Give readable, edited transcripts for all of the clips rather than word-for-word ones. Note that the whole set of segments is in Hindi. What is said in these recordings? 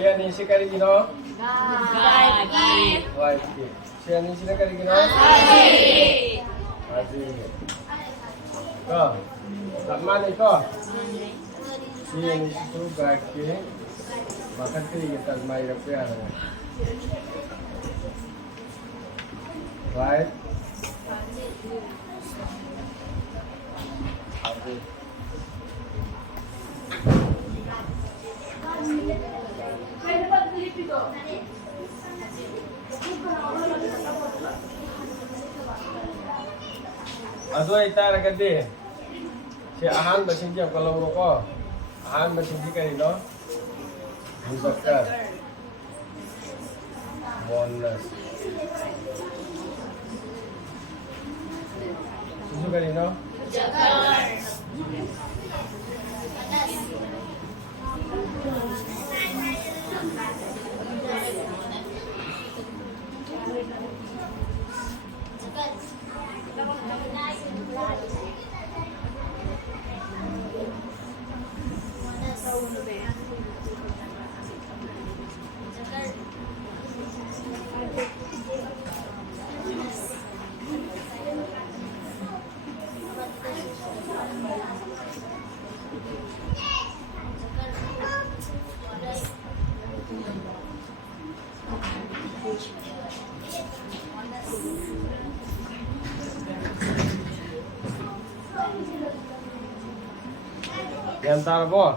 Siya ni si karigino? Gagi. Gagi. Siya ni sila karigino? Haji. Haji. Ko. Mana ko? Siya ni situ gagi. Makan kita mai rupiah. Right? Haji. Ado ita ragade si ahan basinji kalau roko ahan basinji karino muzakkar bonus susu karino Muzakkar. Yang tarbo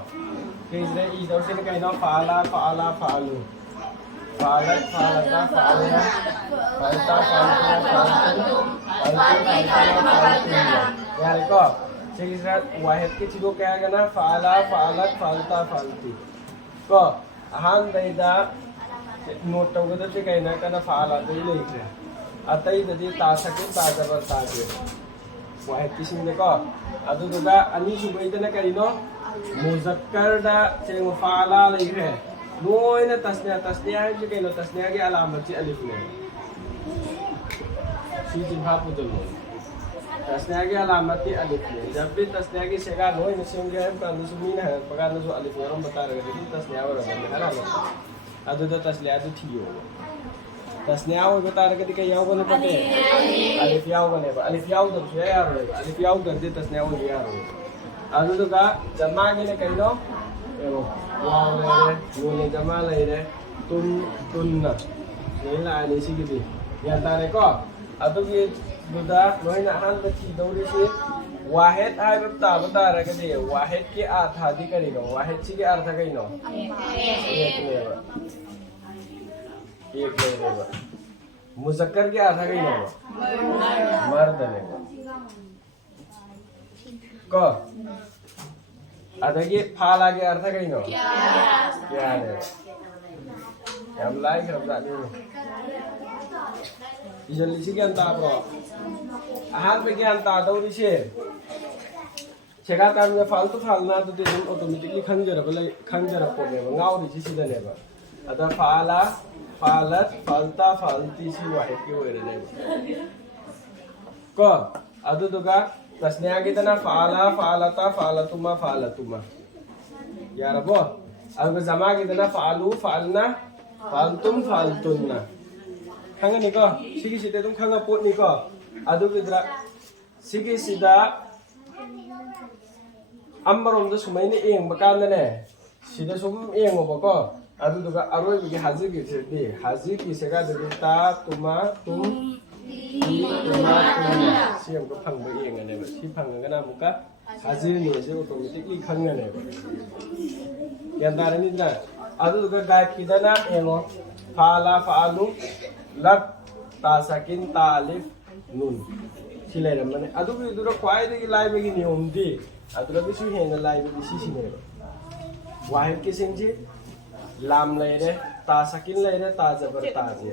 kira i daw sini kayo faala faalu faalat faalata faalna faalta faaltuna यार को सिगरा वाहिद के चिदो क्या गना फाला फालत फालता फालती को आहान दैदा नोट तौगदा ते कइना कना फाला दै लेखे अतै ददि तासके ताजबर ताजे वाहिद की सिंग को अदुदुगा अनि सुबैदना करिनो मुजक्कर दा चेंग फाला लेखे नोइना तस्निया है जो कइनो तस्निया के अलामत ची अलिफ ने सी भापु दलो तस्निया की अलामत अलिफ है जब भी तस्निया की सेगा नोई नसिंगे है पर नसुमीन है पका नसु अलिफ है बता रहे हैं तस्निया और अलामत अदु तो तस्निया तो थियो तस्निया वो बता रहे हैं कि याव बने पते अलिफ याव बने अलिफ याव तो है यार अलिफ याव कर दे तस्निया वो यार अदु तो का जमा के ने कहिनो एवो याव ले रे नोने जमा ले रे तुन नहीं ला नहीं सिगी या तारे को अदु की दुदा नोइना अहन बची दौरी से वाहिद आय बता रहे हैं वाहिद के अर्थ आदि करेगा वाहिद सी के अर्थ कहीं नो एक लेगा मुजक्कर के अर्थ कहीं नो मर्द लेगा को अदगी फाला के अर्थ कहीं नो क्या है हम लाइक हम जाने जल्दी से क्या अंता आपको आहार पे क्या अंता दौरी से 제가 따르면 फालतू फालना तो दिन ऑटोमेटिकली खंजर पड़े गाँव रिची सीधा नहीं बा अदा फाला फालत फालता फालती सी वाहिद के वो रहने को अदु दुगा तस्निया की तना फाला फालता फालतुमा यार बो अब जमा की तना फालू फालना फालतुम फालतुन्ना खांगा निको सिगी सीधे तुम खांगा पोट निको अदु किधर सिगी सीधा अम्बरोंद सुमाइने एंगबा कानने सिदा सुम एंगोबको अदुदुगा अरोइबगी हाजिगी सेदि हाजिगी सेगा दि ता तुमा तुम इ तुमा तुम सियमको फंगबो एंगने बा सि फंगना मुका हाजिनि से ऑटोमेटिकली खंगने बा यानदारनि दा अदुदुगा गाय किदना एंगो फाला फालु लक तासाकिन तालिफ नुन सिलाइरमने अदुगि दुरा क्वाइदगी लाइबगी नियमदि अदुरबिसु हेन लाइबगी सिसिने वाहिद के सिंजी लाम लेरे तासकिन लेरे ताजबर ताजे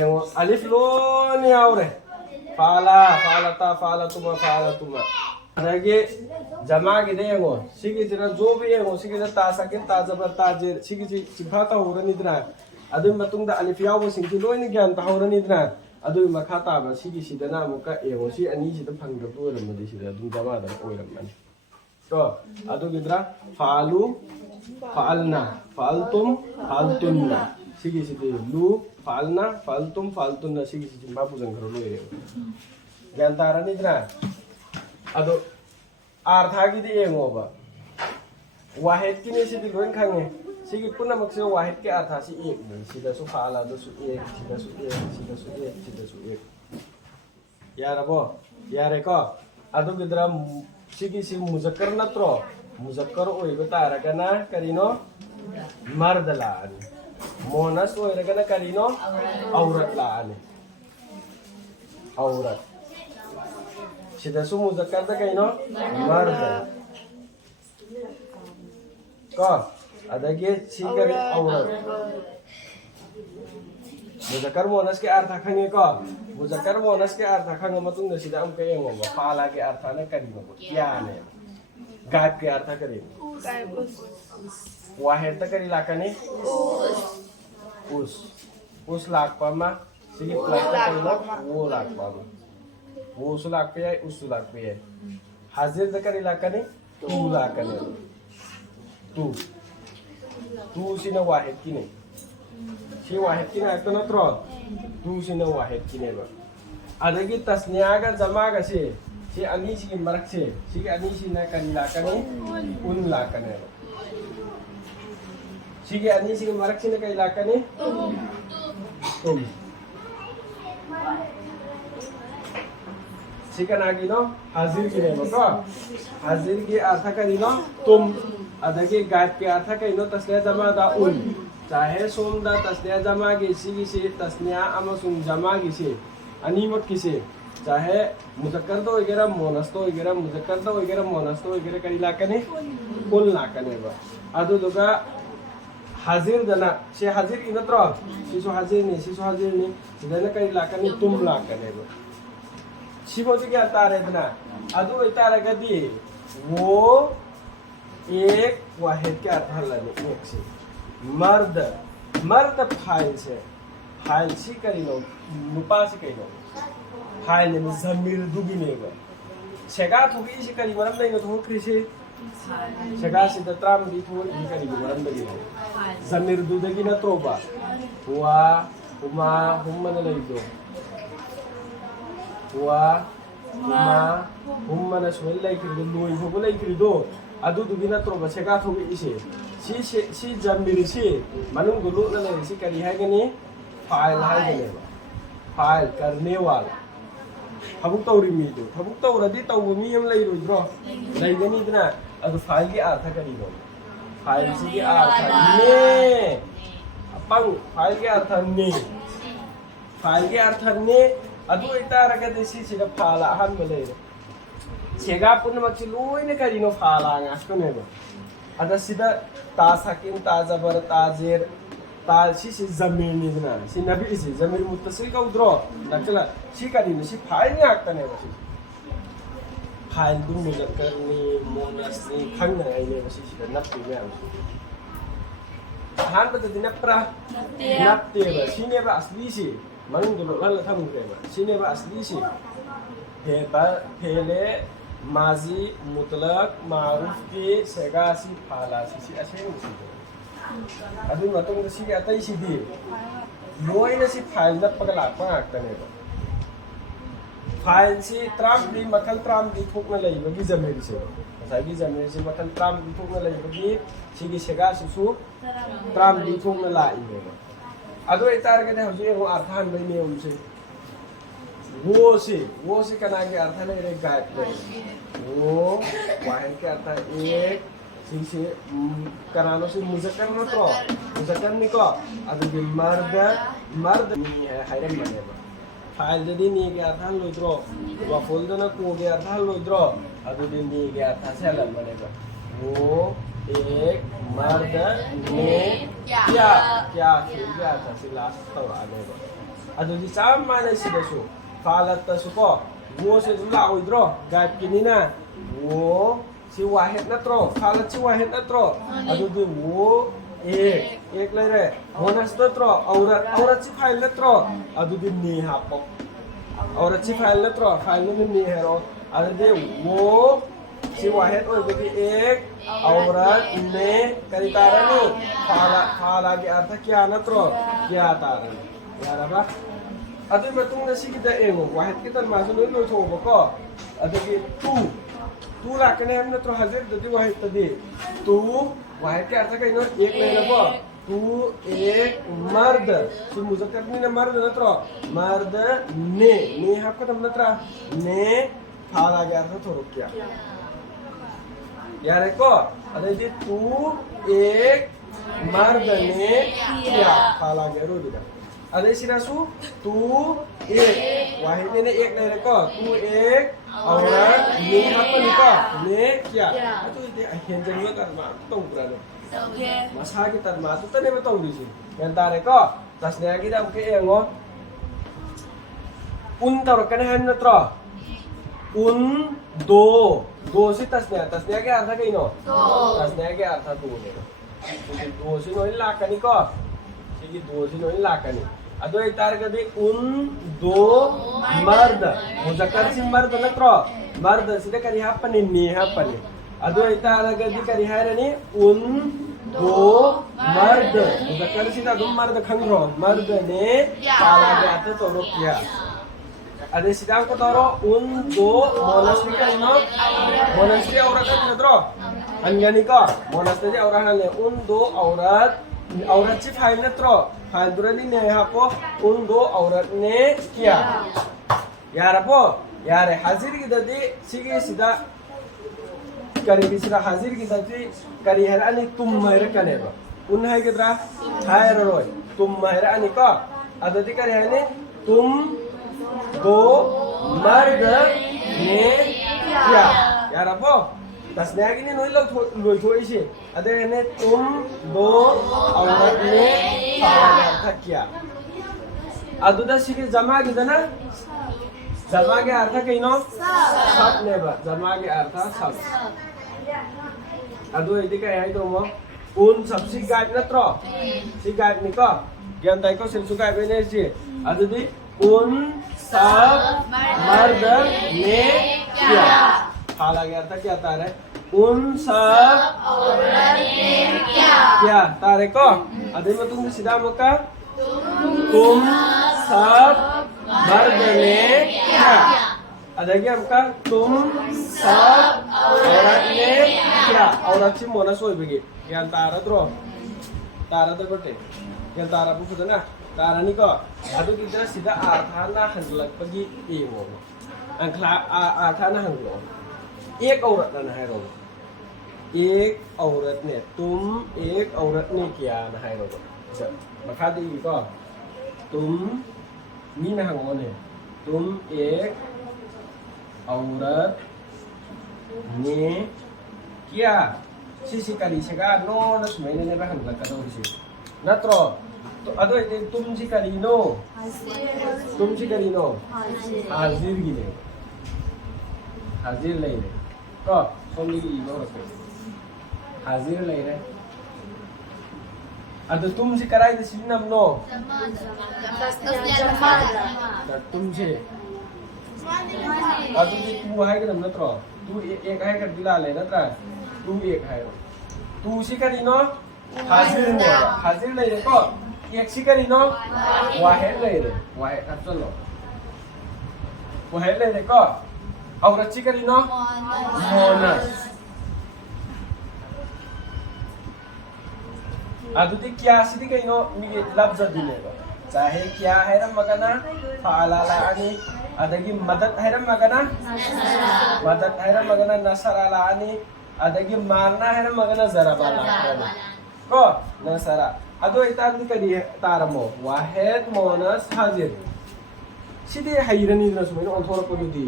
एवं अलिफ लोन यावरे फाला फालता फालतुमा अदगे जमा गिदे एगो सिगी जरा जो भी एगो सिगी तासकिन ताजबर ताजे सिगी चिफा तावरनिद्रा अदु मतुंगदा अलिफ यावो सिंजी लोइन ज्ञान तावरनिद्रा अदु मखा ताबा सिगी सिदना मुका एगो सि अनि सिदा फंगदबो रमदि सिदा दुम जमा दा ओइरमन ko adugidra falu falna faltum faltunna sigi sidi lu falna faltum faltunna sigi sidi mapu jangkaro lo ere gantara ni dra ado artha gi di engoba wahid kini sidi loin khange sigi punna makse wahid ke artha si ek ni sida su fala do su ek sida su ek sida su ek sida su ek yara bo yare ko adugidra sigi si muzakkar natro muzakkar oiba taragana karino mard laani monas oiragana karino aurat laani aurat sida su muzakkar da kaino mard ko adage si kari aurat muzakkar monas ke artha khange ko muzakkar monas ke artha khanga matung da sida am kaye ngo pala ke artha na karino ko kya ne गायब के अर्थ करें वाहिद तक करी लाकने उस लाख पामा सिगी प्लस तक करी ला वो लाख पामा वो उस लाख पे है उस लाख पे है हाजिर तक करी लाकने तू लाकने तू सी न वाहिद की नहीं सी वाहिद की ना तो न त्रो तू सी न वाहिद की नहीं बा अदगी तस्निया का जमा का से si ani si marak si ani si na kanila kani un la kane si ani si marak si na kanila kani tum si kanagi no hazir ki ne ko hazir ki artha kani no tum adagi gat ki artha kani no tasniya jama da un chahe som da tasniya jama ge si se tasniya amasung jama ge se ani mak ki se चाहे मुजक्कर तो वगैरह मोनस तो वगैरह मुजक्कर तो वगैरह मोनस तो वगैरह करी लाकने कुल लाकने बा आदो दोगा हाजिर दना से हाजिर इन त्रो सिसो हाजिर नि सिदना करी लाकने तुम लाकने बा सिबो जे क्या तारे दना आदो तारे गदी वो एक वाहिद के अर्थ हल्लाने एक से मर्द फाइल से करी लो नुपा से करी लो फाइल में जमीर दुगी नेगा सेगा थोगी से करी मरम नहीं तो क्रिसे सेगा से तत्राम दी थो ई करी मरम दगी जमीर दुदगी न त्रोबा हुआ हुमा हुम्मन लइदो हुआ हुमा हुम्मन सोल लइक्रिदो लोई होगो लइक्रिदो अदु दुगी न त्रोबा सेगा थोगी इसे सी जमीर से मनुंग दुलु न ले सी करी हागनी फाइल हागने फाइल करने वाला थबुक तौरी मी दो थबुक तौरदी तौबो मी हम लई रोइद्रो लईगनी दना अदु फाइल की अर्थ करिनो फाइल सी की अर्थ ने अपंग फाइल की अर्थ ने अदु इतारगा देसी सिगा फाला हन मले सेगा पुन मक्सि लोइने करिनो फाला ngaskone ada sida ta sakin ta jabar ta jer ta si zamir ni dina si nabi si zamir muttasil ka udro nakala si kadini si file ni akta ne basi file du muzakkar ni monas ni khang na ai ne basi si nappi me am han ba dina pra natte ba si ne ba asli si manung du lal tham ke ba si ne ba asli si pele mazi mutlaq ma'ruf ki sega si fala si aseng si अदु मतंग सी अतई सिदी लोइना सी फाइल द पगला पाक्तने फाइल सी त्राम दी मखल त्राम दी थोकना लइबगी जमेर से सागी जमेर से मखल त्राम दी थोकना लइबगी सिगी सेगा सुसु त्राम दी थोकना लाइबे अदु इतार के हजु एगो अर्थान बई नियम से वो से कना के अर्थ ले रे गायब वो वाहिद के अर्थ एक सिसे करानो से मुजक्कर न तो मुजक्कर निको अदु मर्द नि हायरन बने फाइल जदी नि के अर्थ लोइद्रो वा फोल्डर न को के अर्थ लोइद्रो अदु दिन नि के अर्थ सेलन बने वो एक मर्द ने क्या के अर्थ से लास्ट तो आने अदु जी साम माने सिदसु फालत तसुको वो से जुला ओइद्रो गायब किनिना वो si wahid natro falat si wahid natro adu du wo ek le re monas natro aurat si file natro adu du ni hapok aurat si file natro file ni hero adu de wo सी वाहिद ओय बगी एक औरत ने करी तारनी फाला के अर्थ क्या नत्रो क्या तारनी यारबा अदुई मतुंग सिगिदा एंगो वाहिद की तन मासु नुई नुई थोबको अदगी तू लाकने हम नत्रो हाजिर ददी वाहिद तदी तू वाहिद के अर्थ कइनो एक लेनबो तू एक मर्द सी मुजक्कर ने मर्द नत्रो मर्द ने हाको तम नत्रा ने फाला के अर्थ थोरो क्या यार को अदगी तू एक मर्द ने क्या फाला के रोदिगा अदे सिरासु तू एक वाहिद ने एक ले को तू एक औरत ने हाको निको ने क्या तो इते अहेन जंगल कर्मा तो उब्रानो मसा की तरमा तो तने में तो उड़ीसी यान तारे को तसने की दम के एंगो उन तोर कने हम नत्रो उन दो सी तसने के अर्थ कइनो तसने के अर्थ दो ने दो सी नोई लाकनी को सिगी दो सी नोई लाकनी अदो इतार गदे उन दो मर्द मुजक्कर सी मर्द नत्रो मर्द सिदे करी हापनी नी हापनी अदो इतार गदे करी हारनी उन दो मर्द मुजक्कर सी दा दो मर्द खंग्रो मर्द ने काला के अर्थ तो रोकिया अदे सिदा को तोरो उन दो मोनस्ट्री का इनो मोनस्ट्री औरत नत्रो अंजनी का मोनस्ट्री औरत ने उन दो औरत ची फाइल नत्रो फाइल दुरनी ने हापो उन दो औरत ने किया यारपो यारे हाजिर की ददी सिगी सिदा करी बिसरा हाजिर की ददी करी हरानी तुम महर कनेबा उन है किदरा हायर रोय तुम महर अनि को अददी करी हने तुम दो मर्द ने किया यारपो तसने की ने नोई लोई थोई से अदे ने तुम दो औरत ने फाला अर्थ किया अदुदा सिगी जमा की दना जमा के अर्थ कइनो सब नेबा जमा के अर्थ सब अदु इदि काय है तो मो उन सब सी गाइड नत्रो सी गाइड निको ज्ञान ताई को सिलसु गाइड ने सी अदुदी उन सब मर्द ने किया फाला के अर्थ क्या तारे उन सब औरत ने क्या तारे को अदे में तुम सीधा मौका तुम सब मर्द ने क्या अदगी हमका तुम सब औरत ने क्या औरत ची मोना सोई बगी ज्ञान तारा द्रो बटे ज्ञान तारा बुक ना तारा नि को अदु किदरा सीधा आर्थाना हंलक बगी एवो अंखला आर्थाना हंलो एक औरत ना है रो एक औरत ने तुम एक औरत ने किया ना है रो मखा दी को तुम मी ना हंगो ने तुम एक औरत ने किया सिसी करी सेगा नो न सुमेने ने बहन का तो दिसे नत्रो तो अदो तुम जी करी नो हाजिर गिने हाजिर ले रे को सोमी की नो रखे हाजिर ले रे अदो तुम जी कराई दिसी नम नो तुम जी अदो तू है के नम नत्रो तू एक है कर दिला ले नत्रा तू एक है तू सी करी नो हाजिर ले रे को एक सी करी नो वाहिद ले रे वाहिद अब चलो वाहिद ले रे को औरत सी करी नो मोनस अदुदी क्या सिदी कइनो मिगे लफ्ज दिनेबा चाहे क्या है रम मगना फाला लानी अदगी मदद है रम मगना नसरा लानी अदगी मारना है रम मगना जरबा लानी को नसरा अदो इतान करी तारमो वाहिद मोनस हाजिर सिदी हाइरनी नसमेन ऑनथोर को दी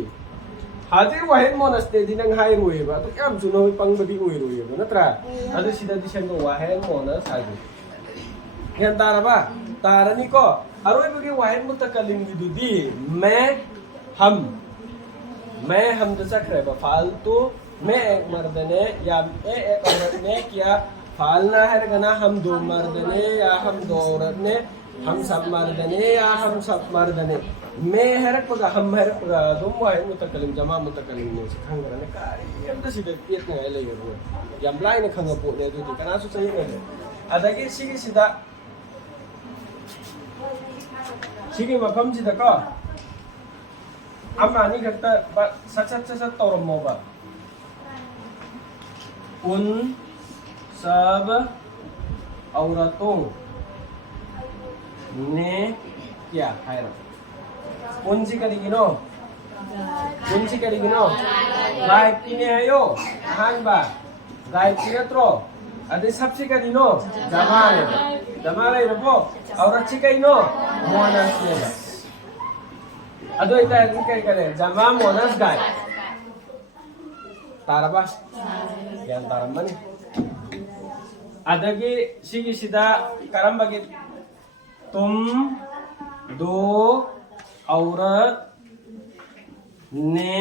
हाजिर वाहिद मोनस ते दिनंग हाइ रोएबा तो याम जुनो पंगबदी ओइ रोएबा नत्रा अदो सिदा दिसन को वाहिद मोनस हाजिर यान तारबा तारनी को अरोय बगे वाहिद मुतकल्लिम विदुदी मैं हम दसा करे फालतू मैं एक मर्द ने या एक औरत ने किया फालना है गना हम दो मर्द ने या हम दो औरत ने हम सब मर्दने या हम सब मर्दने मैं हैरकपगा हम हैरकपगा दुम वाई मुतकलिम जमा मुतकलिम ने खंगरने कारी यम सिदा पेट ने लेयो यम लाइन खंग पोने दुदि कनासु चाहिए ने अदगी सिगी सिदा सिगी मफम सिदा को अमा नि खक्ता सच तौरमोबा उन सब औरतों ने क्या है उनसी करेगी नो गायत्री ने है यो हानबा गायत्री नत्रो अदे सबसे करी नो जमाने रबो और अच्छी कही नो मोनस ने अदो इतना ऐसे करी करे जमा मोनस गाय तारबा क्या तारम्बा ने अदगी सिगी सिदा करम्बा के तुम दो औरत ने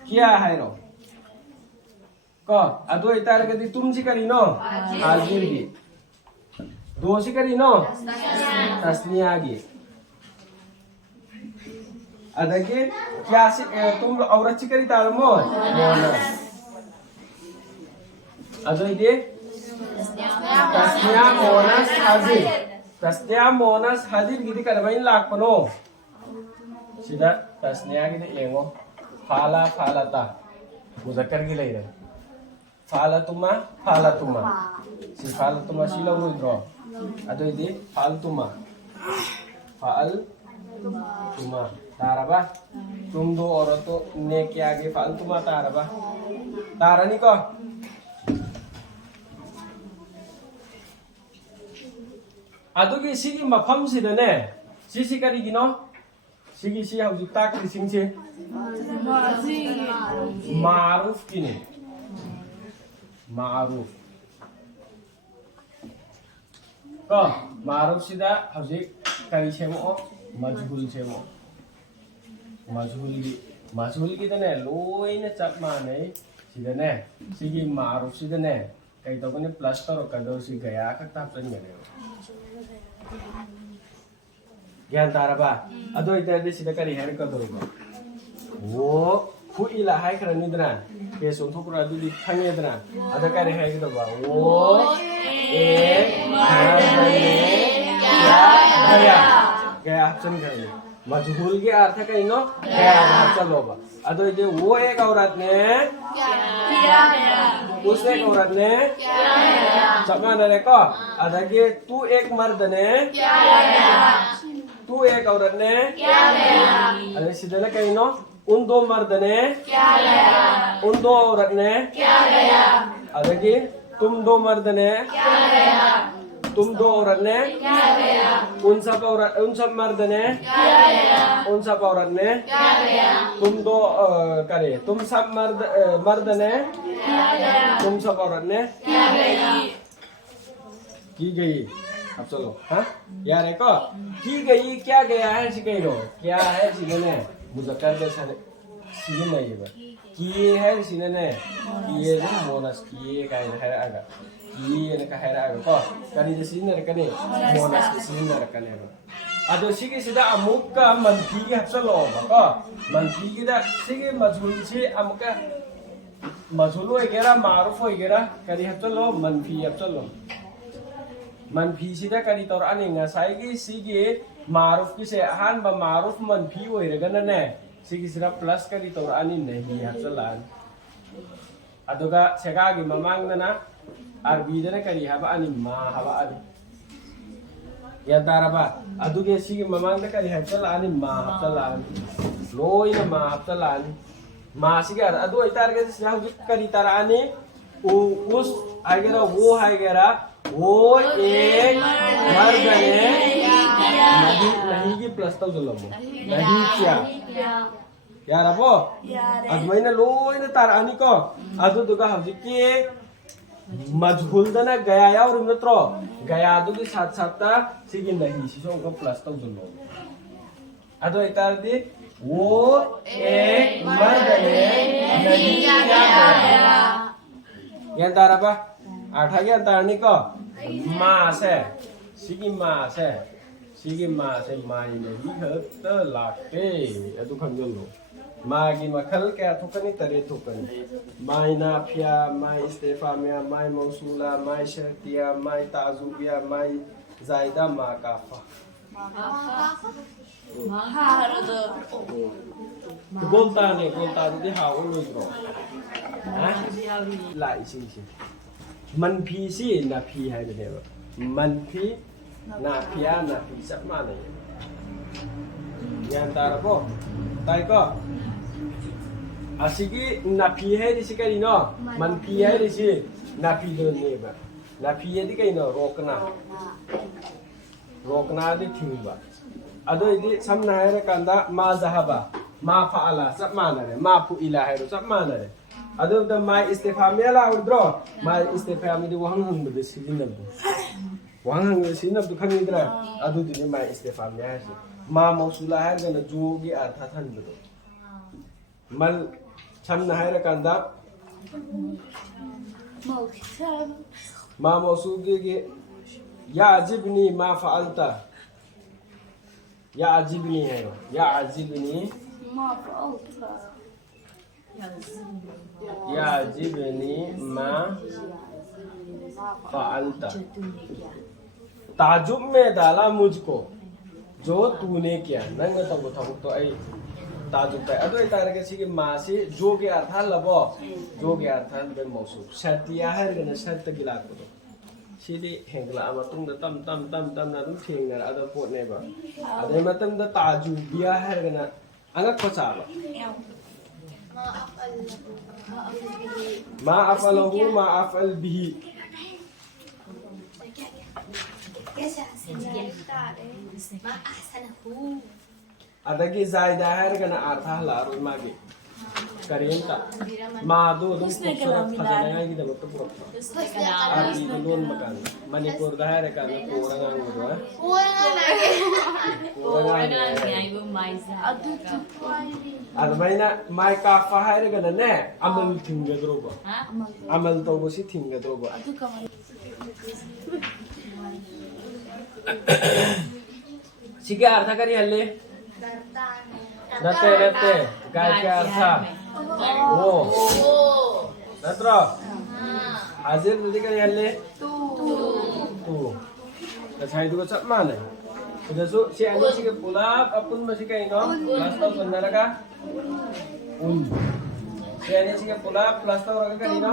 क्या है रो को अदो इतार के तुम सी करी नो हाजिर की दो सी करी नो तस्निया की अदगी क्या सी तुम औरत सी करी तारमो मोनस अदो इदे तस्निया मोनस हाजिर तस्निया मोनस हाजिर गिदी करबाइन लाख पनो सिदा तस्निया गिदी एंगो फाला फालाता मुजक्कर की लई रे फालतुमा si फालतुमा सिलो रुद्रो अदो इदि फालतुमा फालतुमा तारबा तुम दो औरतों ने क्या आगे फालतुमा तारबा तारनी को अदुगी सिगी मफम सिदने सिसी करिगिनो सिगी सि हौजि ताकि सिंसे मारूफ किने मारूफ को मारूफ सिदा हौजि करि सेमो मजहुल सेमो मजहुल की दने लोइने चप माने सिदने सिगी मारूफ सिदने कई तो बने प्लस करो कदो सि गया खता पन गने ज्ञान तारबा अदो इतने सिदा करी है कदो वो खुइला है करनिदना के सोंथोकरा दुदि थांगेदना अदा करी है कदबा वो एक मर्दने क्या गया ऑप्शन करने मजहूल के अर्थ कहीं नो गया चलोबा अदो इदे वो एक औरत ने क्या उस एक औरत ने समान रे को अदगे तू एक मर्द ने तू एक औरत ने अरे सीधे कहीं नो उन दो मर्द ने उन दो औरत ने अदगे तुम दो मर्द ने तुम दो औरत ने उन सब मर्द ने उन सब औरत ने तुम दो करे तुम सब मर्द ने तुम सब औरत ने की गई अब चलो हाँ यार एक की गई क्या गया है सिकई रो क्या है सिने मुजक्कर जैसा सिने नहीं है किए है सिने किए मोनस किए का है आगा ये ने का है आगा को करी जे सिने रकने मोनस सिने रकने अदो सिगे सिदा अमुक का मनफी के हसलो को मनफी की दा सिगे मजहूल से अमुक मजहूल होइगेरा मारूफ होइगेरा करी हसलो मनफी हसलो मनफी सिदा करी तौर अने ngasai सिगे मारूफ की से अहान बा मारूफ मनफी होइरगन ने सिगे सिदा प्लस करी तौर अने नहीं हसलान अदुगा सेगा गी ममांगना अरबी दने करी हबा अने मा हबा अने या तारबा अदुगे सिगे ममांग करी हसलान मा हसलान लोइना मा हसलान मा सिगे अदु इतारगे सिदा हुजि करी ताराने उस आगेरा वो आगेरा वो एक मर्द ने नहीं की प्लस तो जुलमो नहीं क्या यार अबो अदमैना लोइना तारानी को अदु दुगा हजि के मजहूल दना गया या और नत्रो गया दुगी साथ साथ सिगी नहीं सिसो को प्लस तो जुलमो अदो इतार दी वो एक मर्द ने नहीं क्या यार ताराबा आठा क्या तारनी को मास है सिगी मास है सिगी मा से माई ने ही खत लाके अदु खंजलो मागी मखल क्या थोकनी तरे थोकनी माई नाफिया माई स्टेफामिया माई मौसूला माई शर्तिया माई ताजुबिया माई जायदा मा काफा बोलता दे हाउ लोइरो हां लाई सिंग मन फी सी ना फी है बनेबा मन फी ना फिया ना फी सब माने यान तारबो ताइको असिगी ना फी है दिसी करिनो मन फी है दिसी ना फी दो नेबा ना फी है दि कइनो रोकना दि थिंबा अदो इदि समना है कंदा मा जहाबा मा फाला सब माने मा फु इला है सब माने अदो द माई इस्तेफामिया ला उद्रो माई इस्तेफामि दि वहंग हंग दि सिदिनबो वहंग हंग सिदिनबो खंगिद्रा अदो दि माई इस्तेफामिया है मा मौसूला है गन जोगी अर्थ थनबदो मल समना है कंदा मा मौसूगी गे या अजिबनी मा फअलता या अजिबनी है या अजिबनी मा फअलता या अजिबनी मा फअलता ताजुब में डाला मुझको जो तूने किया नंग तो थबुक तो आई ताजुब पे अदो इतारगे सिगी मासी जो के अर्थ लबो जो के अर्थ बे मौसू सत्या है गन सत्य गिलाक तो सिदी हेंगला मतुंग द तम तम तम तम ना दुम थेंगना अदो पोट नेबा अदे मतम द ताजुबिया है गन अंगक पचाबा मा अफलहु मा अफल बिही अदगी जायदा है गन अर्थ हलारो मागे करेंता मा दो दुम फजनाया की दम तो पुरक आदि लोन मकान मणिपुर दा है का कोरंगांग दो अदमाइना माई काफा है गन ने अमल थिंगद्रोबो अमल तो बसी थिंगद्रोबो सिगे अर्थ करी हल्ले नते गाय के अर्थ ओ नत्रो हाजिर नदी करी हल्ले तू कछाई दुको सब माने 그래서 si ano sige pulap apun masih kayo no plus tau sandara si ano sige pulap plus tau raga kanino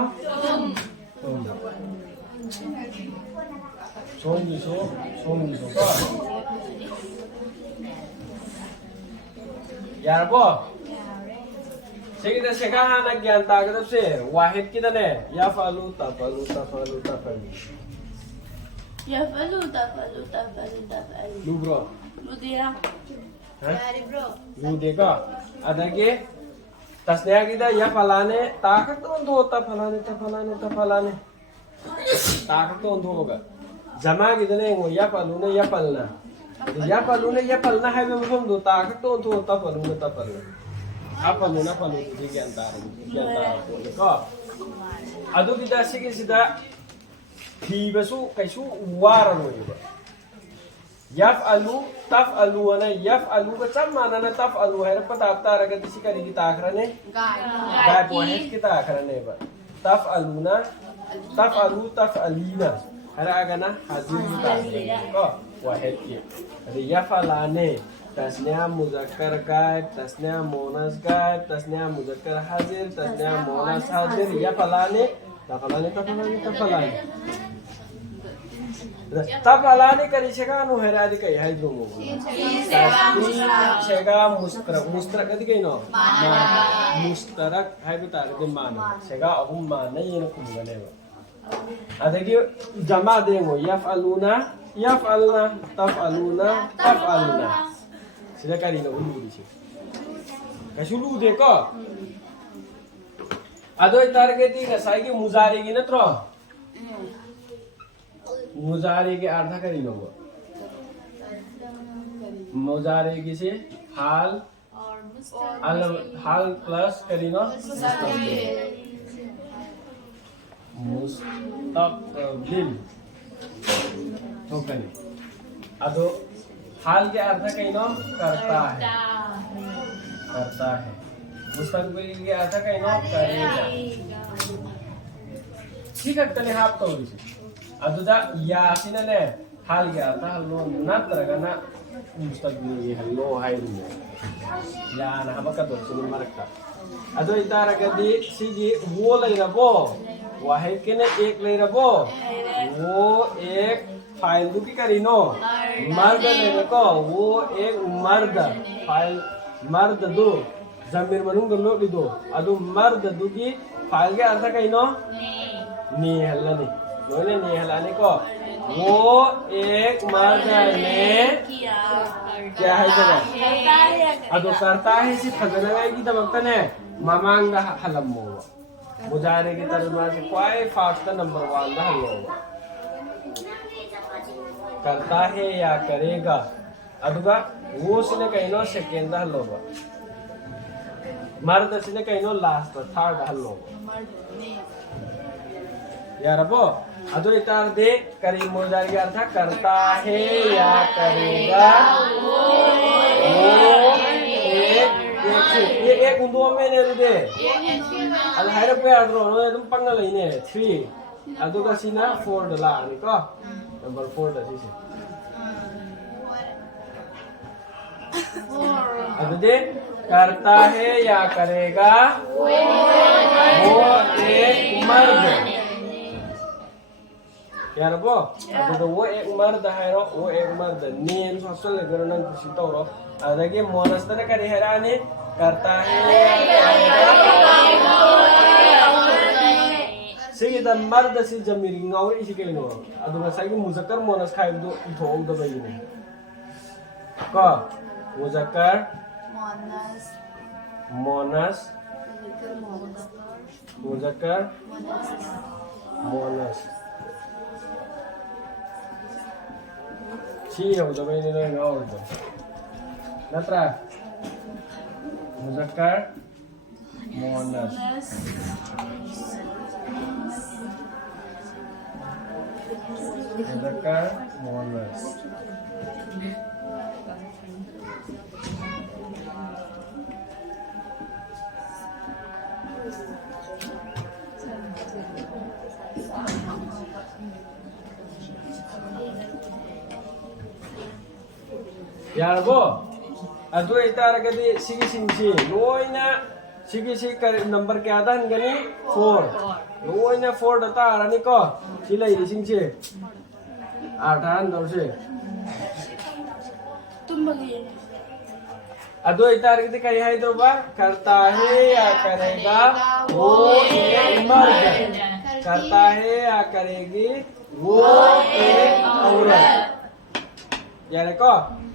송이소 송이소가 यारबो सेगिदा सेगा हाना ज्ञान तागदब से वाहिद किदने याफालु तफालु तफालु तफालु Yafalu tafalu lu bro lu dia Dari bro. lu deka adage tasnya kita yafalane takak to do tafalane takak to do ga jama gidane ngo yafalune yapalna hai be mom do takak to tafalune apaluna palu di gyantara ko adu kita sige sida Hibasu kaisu waran wajib. Yaf'alu taf'alu wana yaf'alu ka sama na taf'alu hai pata apta raga disi kari kita akhrane gay point kita akhrane ba taf'aluna taf'alu taf'alina hara agana hazir kita ko wahid ki ade yaf'alane tasniya muzakkar gaib tasniya muannas gaib tasniya muzakkar hazir tasniya muannas hazir yaf'alane taf'alane Tafalani kari shega anu heradi kai haidro mo. Shega mustarak adi kai no. Mustarak hai bitar de mano. Shega ahum mana yen kumgane ba. Adagi jama de mo yaf'aluna taf'aluna Sida kari no ulu di shi. Kasulu de ko. Ado targeti ka sai ki muzari gi na tro. मुजारे के अर्थ करी लो मुजारे की से हाल हाल प्लस करी लो मुस्तक़बिल तो करी अदो हाल के अर्थ कहीं नो करता है करता है मुस्तकबिल के अर्थ कहीं नो करेगा ठीक है तने हाथ तो अदुदा या सिनने हाल के अर्थ हल्लो नत्रगना मुस्तकबिल ये हल्लो हाय या ना हबका तो सुन मरका अदो इतारगदी सिगी वो लेरबो वाहे केने एक लेरबो वो एक फाइल दुकी करीनो मर्द लेको वो एक मर्द फाइल मर्द दो जमीर मनुंग लो लिदो अदु मर्द दुकी फाइल के अर्थ कहिनो नी हल्लानी नोने नी हल्लानी को वो एक मर्द ने क्या है जरा अदु करता है सी फजनगा की दमकने ममांगा हलमो मुजारे की तर्जुमा से क्वाई फास्ट नंबर 1 दा हल्लो करता है या करेगा अदुगा वो सिने कहिनो सेकंड दा हल्लो मर्द सिने कहिनो लास्ट थर्ड हल्लो यारबो अदु इतार दे करी मुजारे की अर्थ करता है या करेगा वो ये एक उन्दो में ने दे al haira pe adro no edum panna leine 3 aduga sina 4 dala ani ko number 4 da sisi अब दे करता है या करेगा वो एक मर्द क्या रबो अब तो वो एक मर्द है रो वो एक मर्द नीन सोशल गरनन खुशी तो रो अदगे मोनस्तर करे हेराने करता है सिगी द मर्द सि जमीरी ngawri isi kayno aduna sai muzakkar monas khaibdu ithong da bayine ko muzakkar monas muzakkar monas si yang da bayine na ngawri natra muzakkar monas muzakkar monas yarbo adu itaragadi sigi singsi loina sigi number kya da hangani 4 loina 4 data arani ko silai singsi 8 an dorse तुम बगिए अदो इतारगदी कही है तो बा करता है या करेगा वो एक मर्द करता है या करेगी वो एक औरत यानी को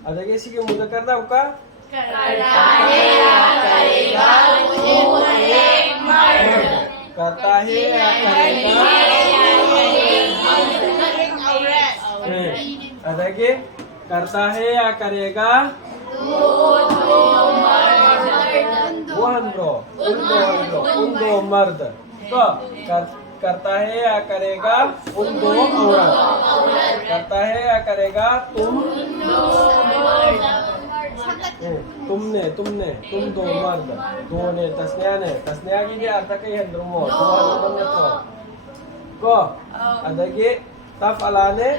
अदगे सी के मुद्दा करता होगा करता है या करेगा वो एक मर्द करता है या करेगा अदगे करता है या करेगा वो हंड्रो उन दो मर्द तो करता है या करेगा उन दो औरत करता है या करेगा तुमने तुम दो मर्द दो ने तस्निया की भी अर्थ कई हंड्रो दो हंड्रो तो को अदगे तफ अलाने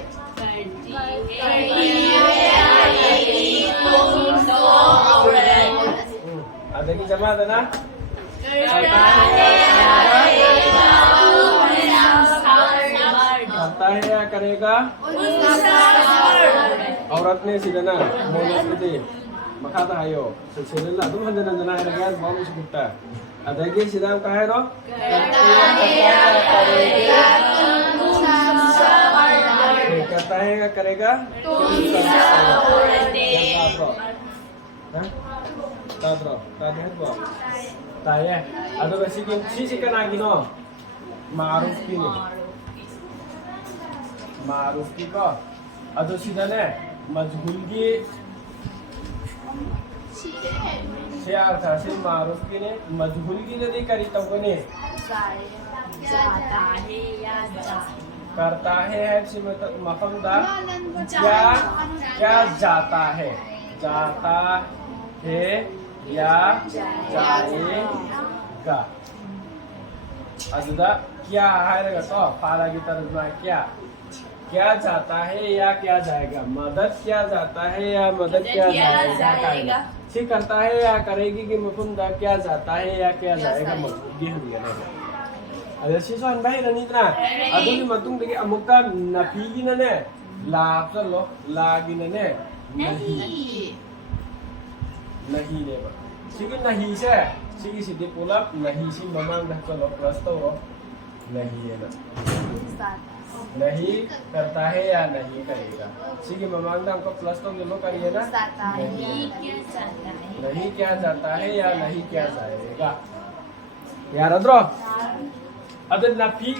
ada की जमा देना करता है या करेगा औरत ने सीधना मोनस के मखा था आयो सिलसिला तुम हंदना है यार बहुत मुश्किल ada की सीधा कहा है रो करता है या करेगा Tadro, tadro, taya. Ada sisi kan lagi no, Ma'ruf kini, Ma'ruf kiko. Ada sida ne, majhul ki. Siapa sih Ma'ruf kini, majhul ki jadi kari tahu ni. करता है सी मफमदा क्या जाता है या जाएगा अदुदा क्या है तो फाला की तर्जुमा क्या जाता है या क्या जाएगा मदद क्या जाता है या मदद क्या जाएगा ठीक करता है या करेगी कि मफुंदा क्या जाता है या क्या जाएगा ये हम ये नहीं अरे शिशु हन भाई रनी तना अदुगी मतुंग देखिए अमुका नफी की ने लाभ चलो लागी ने नहीं ने सिगी नहीं से सिगी सिद्धि पुलप नहीं सी ममांग dah चलो प्लस तो नहीं है ना नहीं करता है या नहीं करेगा सिगी ममांग dah को प्लस तो जो करिए ना नहीं क्या जाता है या नहीं क्या जाएगा यार अद्रो अदर नफी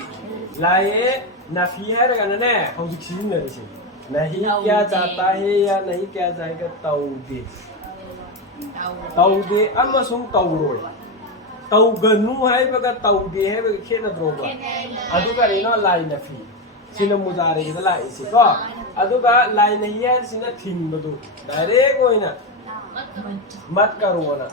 लाए नफी है रगना ने हौजिक सिजिनरे से नहीं क्या जाता है या नहीं क्या जाएगा तौदे अमसुंग तौरोय तौगनु हाइबगा तौदे हाइबगा खेना द्रोबा अदुगा रेनो लाइ नफी सिना मुजारे दा लाइ से को अदुगा लाइ नहीं है सिना थिंबदु डायरेक्ट होइना मत करो ना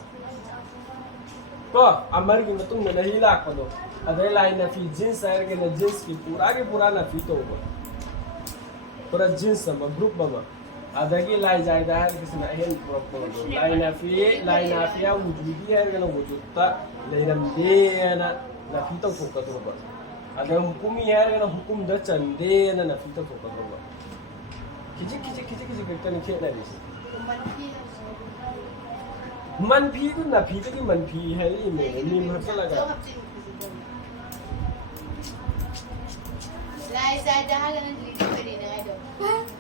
को अमर की मतुंग में नहीं लाकदो अदे लाइ नफी जिन्स है के जिन्स की पूरा नफी तो पूरा जिन्स में ग्रुप में अदगी लाई जायदा है किसना हेन प्रॉपर लाई नाफिया वुजुदी है गना वुजुता लेरमदे ना नफी तो फोकस होगा अदर हुकुमी है गना हुकुम द चंदे ना नफी तो फोकस होगा किसी करने खेलना दिसे मनफी तो नफी तो की मनफी है ये मेरे मतलब लगा Lai saya dah kan jadi